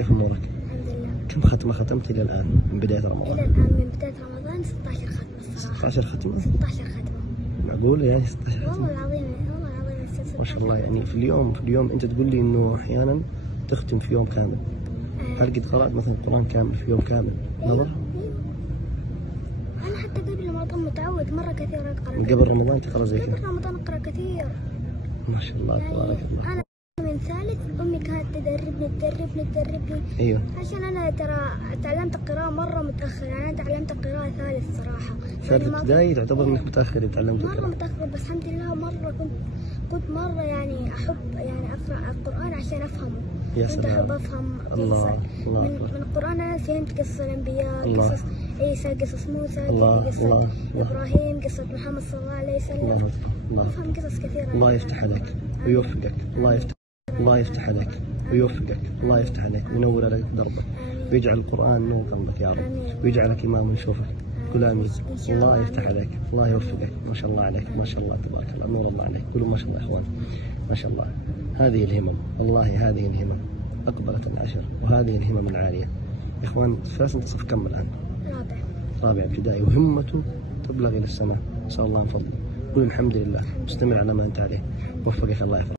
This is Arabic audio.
كيف امورك؟ الحمد لله. كم ختمة ختمت الى الان من بداية رمضان؟ الى الان من بداية رمضان 16 ختمة الصراحة. 16 ختمة؟ 16 ختمة. معقولة يعني 16 ختمة؟ والله العظيم والله العظيم. ما شاء الله. يعني في اليوم انت تقول لي انه احيانا تختم في يوم كامل. هل قد قرأت مثلا القرآن كامل في يوم كامل؟ ايوه. انا حتى قبل رمضان متعود مرة كثير اقرا. من قبل رمضان تقرأ زي كذا؟ قبل رمضان اقرا كثير. ما شاء الله تبارك الله. انا من ثالث امي كانت تدربني. ايوه. عشان انا ترى تعلمت القراءة مرة متأخر، يعني انا تعلمت القراءة ثالث صراحة. ثالث ابتدائي تعتبر انك متأخر إذا تعلمت مرة القراءة. متأخر، بس الحمد لله مرة كنت مرة يعني أحب يعني أقرأ القرآن عشان أفهمه. يا كنت سلام. أحب أفهم الله قصة الله من أكبر. القرآن. أنا فهمت قصص الأنبياء، الله. قصص عيسى، قصص موسى، الله قصة الله الله. إبراهيم، قصة محمد صلى الله عليه الله وسلم. الله. أفهم قصص كثيرة. الله يفتح عليك ويوفقك. الله يفتح عليك ويوفقك. الله يفتح عليك وينور عليك دربك ويجعل القرآن نور قلبك يا رب، ويجعلك إمام يشوفك. قل آمين. الله يفتح عليك. الله يوفقك. ما شاء الله عليك. ما شاء الله تبارك الله. نور الله عليك. قولوا ما شاء الله يا إخوان. ما شاء الله. هذه الهمم، والله هذه الهمم أقبلت العشر، وهذه الهمم العالية يا إخوان. ثالث صف كم الآن؟ رابع ابتدائي، وهمته تبلغ إلى السماء. نسأل الله من فضله. قل الحمد لله. استمر على ما أنت عليه. وفقك الله يا